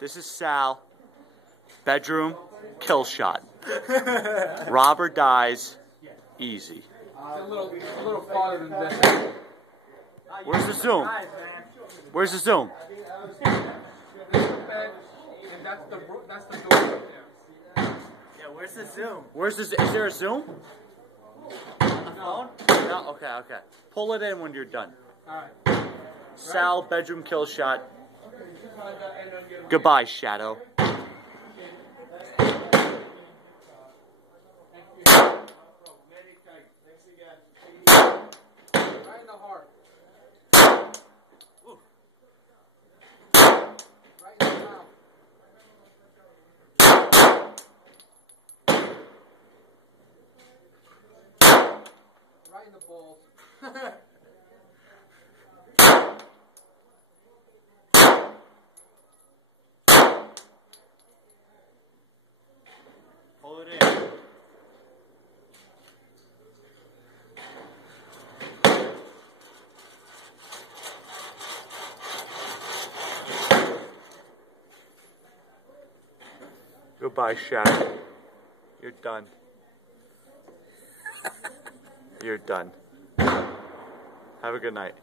This is Sal. Bedroom kill shot. Robber dies easy. A little farther than this. Where's the zoom? Where's the zoom? This is the bed, and that's the door. Yeah, where's the zoom? Where's this? Is there a zoom? On the phone? No. Okay. Pull it in when you're done. Alright. Sal, bedroom kill shot. Goodbye, Shadow. Right in the heart. Ooh. Right in the mouth. Right in the balls. Pull it in. Goodbye, Shadow. You're done. You're done. Have a good night.